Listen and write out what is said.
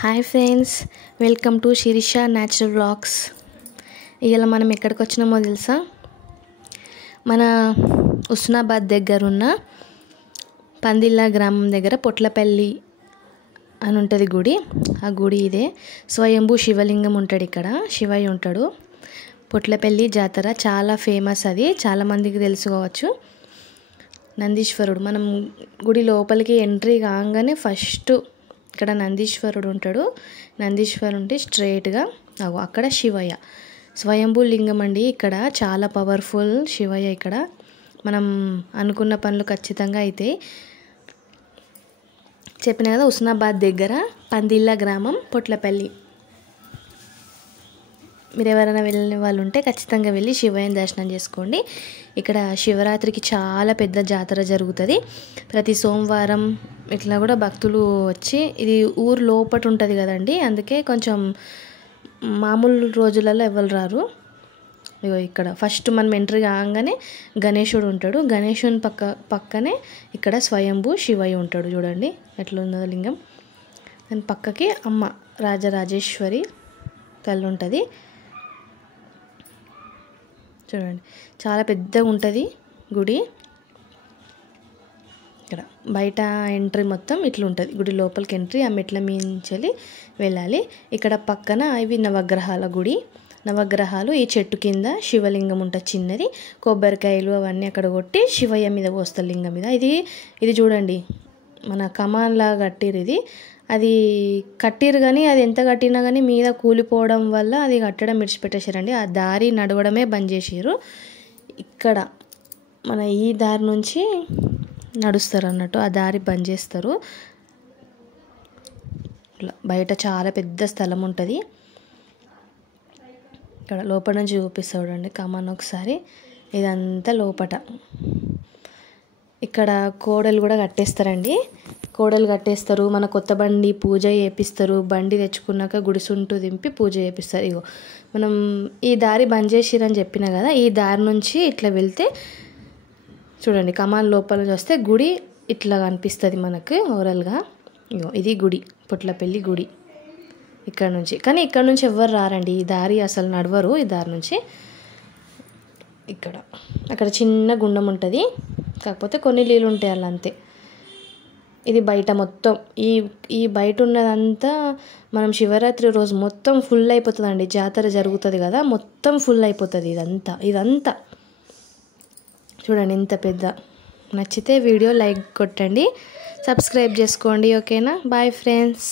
Hi friends, welcome to Sirisha natural vlogs. ఇవాళ మనం ఎక్కడికి వచ్చినామో తెలుసా? మన హుస్నాబాద్ దగ్గర ఉన్న పందిల్లా గ్రామం దగ్గర పొట్లపల్లి అని ఉంటుంది గుడి. ఆ గుడి ఇదే. స్వయంభూ శివలింగం ఉంటాడు ఇక్కడ, శివయ్య ఉంటాడు. పొట్లపల్లి జాతర చాలా ఫేమస్, అది చాలామందికి తెలుసుకోవచ్చు. నందీశ్వరుడు, మనం గుడి లోపలికి ఎంట్రీ కాగానే ఫస్ట్ ఇక్కడ నందీశ్వరుడు ఉంటాడు. నందీశ్వరుడు ఉంటే స్ట్రైట్గా అక్కడ శివయ్య స్వయంభూ లింగం అండి. ఇక్కడ చాలా పవర్ఫుల్ శివయ్య. ఇక్కడ మనం అనుకున్న పనులు ఖచ్చితంగా అయితే. చెప్పిన కదా, హుస్నాబాద్ దగ్గర పందిల్లా గ్రామం పొట్లపల్లి. మీరు ఎవరైనా వెళ్ళిన వాళ్ళు ఉంటే ఖచ్చితంగా వెళ్ళి శివయ్యని దర్శనం చేసుకోండి. ఇక్కడ శివరాత్రికి చాలా పెద్ద జాతర జరుగుతుంది. ప్రతి సోమవారం ఇట్లా కూడా భక్తులు వచ్చి, ఇది ఊరు లోపట ఉంటుంది కదండి, అందుకే కొంచెం మామూలు రోజులలో ఎవరు రారు. ఇగో ఇక్కడ ఫస్ట్ మనం ఎంట్రీ కాగానే గణేశుడు ఉంటాడు. గణేశుని పక్కనే ఇక్కడ స్వయంభూ శివయ్య ఉంటాడు. చూడండి ఎట్లా ఉన్నదో లింగం. దాని పక్కకి అమ్మ రాజరాజేశ్వరి తల్లి ఉంటుంది. చూడండి చాలా పెద్దగా ఉంటుంది గుడి. ఇక్కడ బయట ఎంట్రీ మొత్తం ఇట్లా ఉంటుంది. గుడి లోపలికి ఎంట్రీ ఆ మెట్ల మించెలి వెళ్ళాలి. ఇక్కడ పక్కన ఇవి నవగ్రహాల గుడి. నవగ్రహాలు ఈ చెట్టు కింద శివలింగం ఉంటుంది చిన్నది. కొబ్బరికాయలు అవన్నీ అక్కడ కొట్టి శివయ్య మీద పోస్తారు లింగం మీద. ఇది చూడండి, మన కమాన్లా కట్టిరు. అది కట్టిరు కానీ అది ఎంత కట్టినా కానీ మీద కూలిపోవడం వల్ల అది కట్టడం విడిచిపెట్టేశారండి. ఆ దారి నడవడమే బంద్ చేసారు. ఇక్కడ మన ఈ దారి నుంచి నడుస్తారు అన్నట్టు, ఆ దారి బంద్ చేస్తారు. ఇట్లా బయట చాలా పెద్ద స్థలం ఉంటుంది. ఇక్కడ లోపల నుంచి చూపిస్తా చూడండి కమాన్ ఒకసారి. ఇదంతా లోపట. ఇక్కడ కోడలు కూడా కట్టేస్తారండి. కోడలు కట్టేస్తారు. మన కొత్త బండి పూజ చేపిస్తారు. బండి తెచ్చుకున్నాక గుడిసుంటూ దింపి పూజ చేపిస్తారు. ఇగో మనం ఈ దారి బంద్ చేసిరని చెప్పిన కదా, ఈ దారి నుంచి ఇట్లా వెళ్తే చూడండి కమాన్ లోపల నుంచి వస్తే గుడి ఇట్లా కనిపిస్తుంది మనకు ఓవరాల్గా. ఇగో ఇది గుడి, పొట్లపల్లి గుడి ఇక్కడ నుంచి. కానీ ఇక్కడ నుంచి ఎవ్వరు రారండి, ఈ దారి అసలు నడవరు ఈ దారి నుంచి. అక్కడ చిన్న గుండం ఉంటుంది, కాకపోతే కొన్ని నీళ్ళు ఉంటాయి అలా అంతే. ఇది బయట మొత్తం ఈ బయట ఉన్నదంతా మనం శివరాత్రి రోజు మొత్తం ఫుల్ అయిపోతుందండి. జాతర జరుగుతుంది కదా, మొత్తం ఫుల్ అయిపోతుంది ఇదంతా. చూడండి ఎంత పెద్ద. నచ్చితే వీడియో లైక్ కొట్టండి, సబ్స్క్రైబ్ చేసుకోండి. ఓకేనా? Bye friends.